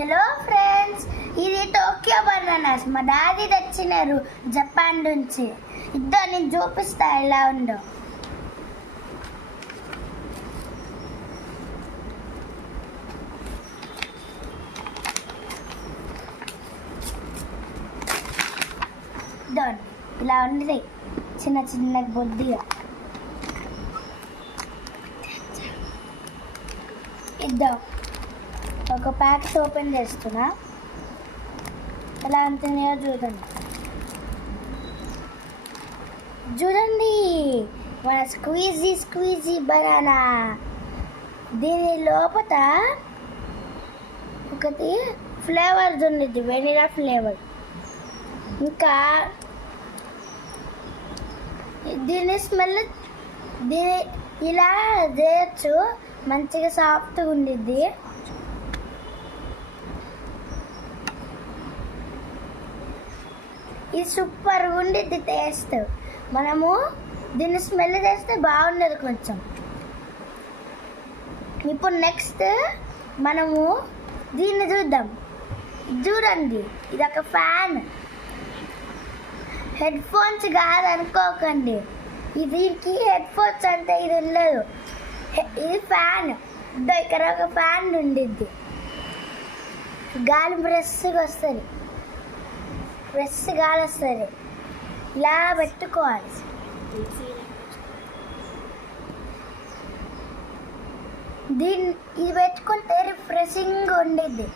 Hello friends, ఇది Tokyo bananas మా daddy తెచ్చినారు జపాన్ నుంచి. ఇద్దో నేను చూపిస్తా ఎలా ఉందో. ఇద్దో ఇలా ఉంది, చిన్న చిన్న బొద్దిగా. ఇద్దో ఒక ప్యాకెట్ ఓపెన్ చేస్తున్నా, ఎలా అంటున్నాయో చూడండి. చూడండి మన స్క్వీజీ బనానా. దీని లోపల ఒకటి ఫ్లేవర్ ఉంది, వెనిలా ఫ్లేవర్. ఇంకా దీని స్మెల్ ఇలా చేయొచ్చు, మంచిగా సాఫ్ట్గా ఉండిద్ది. ఇది సూపర్గా ఉండిద్ది టేస్ట్. మనము దీన్ని స్మెల్ చేస్తే బాగుండదు కొంచెం. ఇప్పుడు నెక్స్ట్ మనము దీన్ని చూద్దాం. చూడండి, ఇది ఒక ఫ్యాన్. హెడ్ ఫోన్స్ కాదనుకోకండి, దీనికి హెడ్ ఫోన్స్ అంటే ఇది ఉండదు. ఇది ఫ్యాన్. ఇక్కడ ఒక ఫ్యాన్ ఉండిద్ది, గాలి ఫ్రెష్గా వస్తుంది. గాలి వస్తుంది, ఇలా పెట్టుకోవాలి. ఇది పెట్టుకుంటే రిఫ్రెషింగ్ ఉండిద్ది.